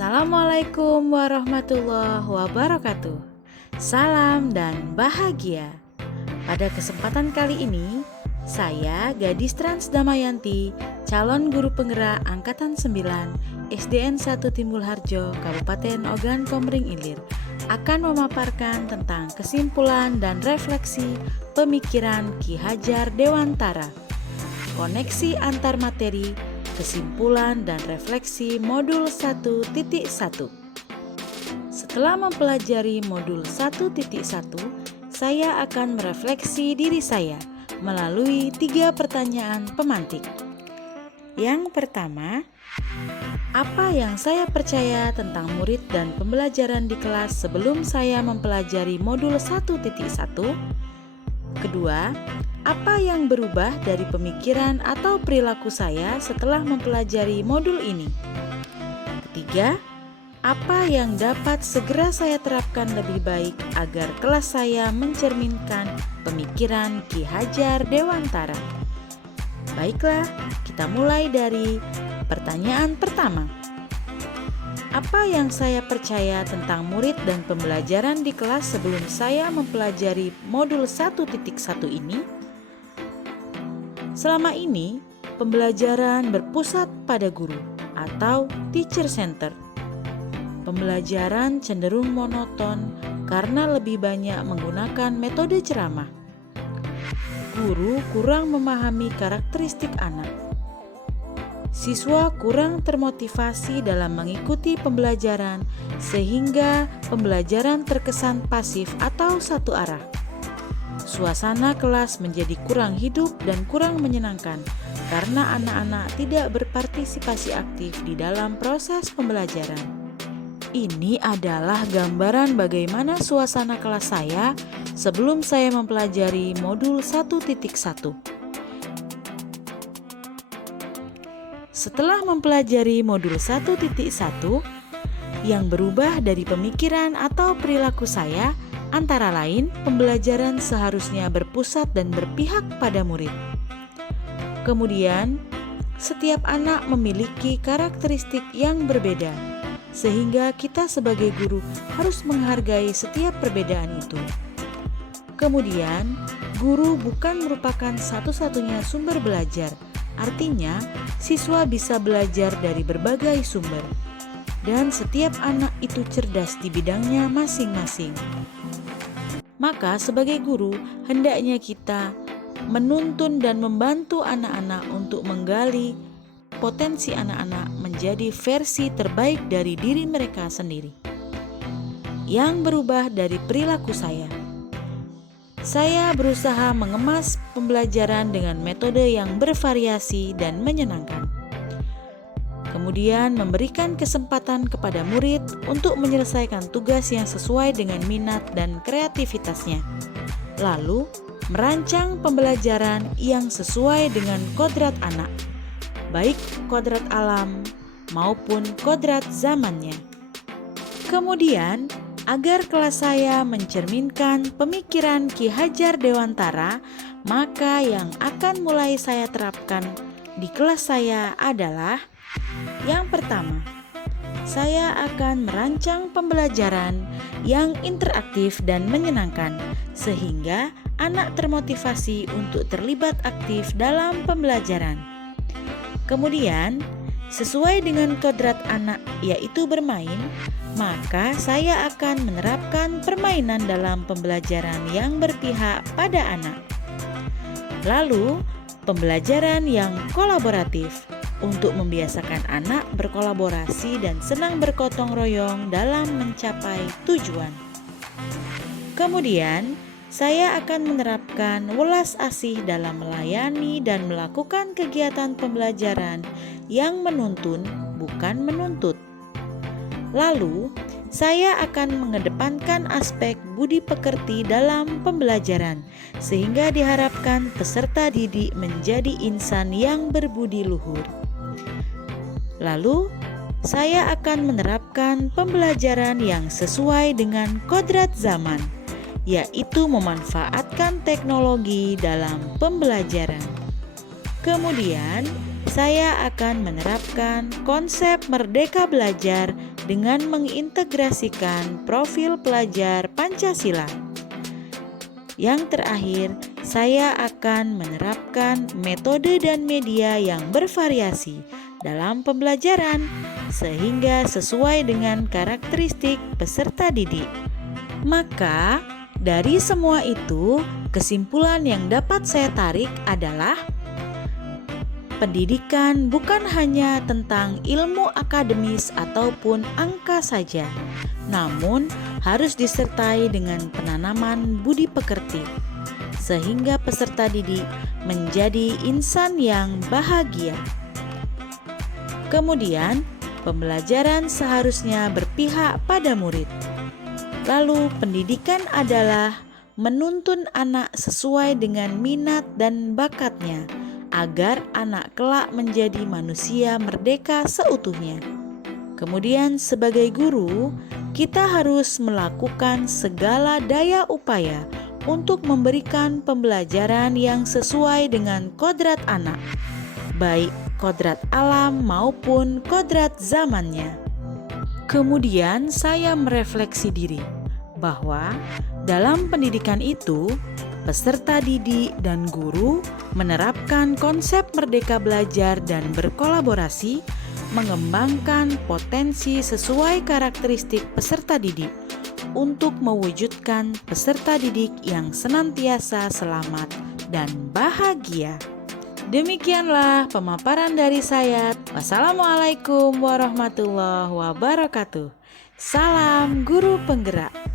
Assalamualaikum warahmatullahi wabarakatuh. Salam dan bahagia. Pada kesempatan kali ini, saya Gadis Trans Damayanti, calon guru penggerak Angkatan 9 SDN 1 Timbul Harjo, Kabupaten Ogan Komering Ilir, akan memaparkan tentang kesimpulan dan refleksi pemikiran Ki Hajar Dewantara. Koneksi antar materi, kesimpulan dan refleksi modul 1.1. Setelah mempelajari modul 1.1, saya akan merefleksi diri saya melalui 3 pertanyaan pemantik. Yang pertama, apa yang saya percaya tentang murid dan pembelajaran di kelas sebelum saya mempelajari modul 1.1? Kedua, apa yang berubah dari pemikiran atau perilaku saya setelah mempelajari modul ini? Ketiga, apa yang dapat segera saya terapkan lebih baik agar kelas saya mencerminkan pemikiran Ki Hajar Dewantara? Baiklah, kita mulai dari pertanyaan pertama. Apa yang saya percaya tentang murid dan pembelajaran di kelas sebelum saya mempelajari modul 1.1 ini? Selama ini, pembelajaran berpusat pada guru atau teacher center. Pembelajaran cenderung monoton karena lebih banyak menggunakan metode ceramah. Guru kurang memahami karakteristik anak. Siswa kurang termotivasi dalam mengikuti pembelajaran sehingga pembelajaran terkesan pasif atau satu arah. Suasana kelas menjadi kurang hidup dan kurang menyenangkan karena anak-anak tidak berpartisipasi aktif di dalam proses pembelajaran. Ini adalah gambaran bagaimana suasana kelas saya sebelum saya mempelajari modul 1.1. Setelah mempelajari modul 1.1, yang berubah dari pemikiran atau perilaku saya antara lain pembelajaran seharusnya berpusat dan berpihak pada murid. Kemudian, setiap anak memiliki karakteristik yang berbeda, sehingga kita sebagai guru harus menghargai setiap perbedaan itu. Kemudian, guru bukan merupakan satu-satunya sumber belajar. Artinya, siswa bisa belajar dari berbagai sumber, dan setiap anak itu cerdas di bidangnya masing-masing. Maka, sebagai guru, hendaknya kita menuntun dan membantu anak-anak untuk menggali potensi anak-anak menjadi versi terbaik dari diri mereka sendiri. Yang berubah dari perilaku saya berusaha mengemas pembelajaran dengan metode yang bervariasi dan menyenangkan. Kemudian memberikan kesempatan kepada murid untuk menyelesaikan tugas yang sesuai dengan minat dan kreativitasnya. Lalu, merancang pembelajaran yang sesuai dengan kodrat anak, baik kodrat alam maupun kodrat zamannya. Kemudian, agar kelas saya mencerminkan pemikiran Ki Hajar Dewantara, maka yang akan mulai saya terapkan di kelas saya adalah: yang pertama, saya akan merancang pembelajaran yang interaktif dan menyenangkan, sehingga anak termotivasi untuk terlibat aktif dalam pembelajaran. Kemudian, sesuai dengan kodrat anak, yaitu bermain, maka saya akan menerapkan permainan dalam pembelajaran yang berpihak pada anak. Lalu, pembelajaran yang kolaboratif untuk membiasakan anak berkolaborasi dan senang bergotong royong dalam mencapai tujuan. Kemudian, saya akan menerapkan welas asih dalam melayani dan melakukan kegiatan pembelajaran yang menuntun, bukan menuntut. Lalu, saya akan mengedepankan aspek budi pekerti dalam pembelajaran, sehingga diharapkan peserta didik menjadi insan yang berbudi luhur. Lalu, saya akan menerapkan pembelajaran yang sesuai dengan kodrat zaman, yaitu memanfaatkan teknologi dalam pembelajaran. Kemudian, saya akan menerapkan konsep merdeka belajar dengan mengintegrasikan profil pelajar Pancasila. Yang terakhir, saya akan menerapkan metode dan media yang bervariasi dalam pembelajaran sehingga sesuai dengan karakteristik peserta didik. Maka, dari semua itu, kesimpulan yang dapat saya tarik adalah pendidikan bukan hanya tentang ilmu akademis ataupun angka saja, namun harus disertai dengan penanaman budi pekerti, sehingga peserta didik menjadi insan yang bahagia. Kemudian, pembelajaran seharusnya berpihak pada murid. Lalu, pendidikan adalah menuntun anak sesuai dengan minat dan bakatnya, agar anak kelak menjadi manusia merdeka seutuhnya. Kemudian, sebagai guru, kita harus melakukan segala daya upaya untuk memberikan pembelajaran yang sesuai dengan kodrat anak, baik kodrat alam maupun kodrat zamannya. Kemudian saya merefleksi diri bahwa dalam pendidikan itu, peserta didik dan guru menerapkan konsep merdeka belajar dan berkolaborasi, mengembangkan potensi sesuai karakteristik peserta didik untuk mewujudkan peserta didik yang senantiasa selamat dan bahagia. Demikianlah pemaparan dari saya. Wassalamualaikum warahmatullahi wabarakatuh. Salam guru penggerak.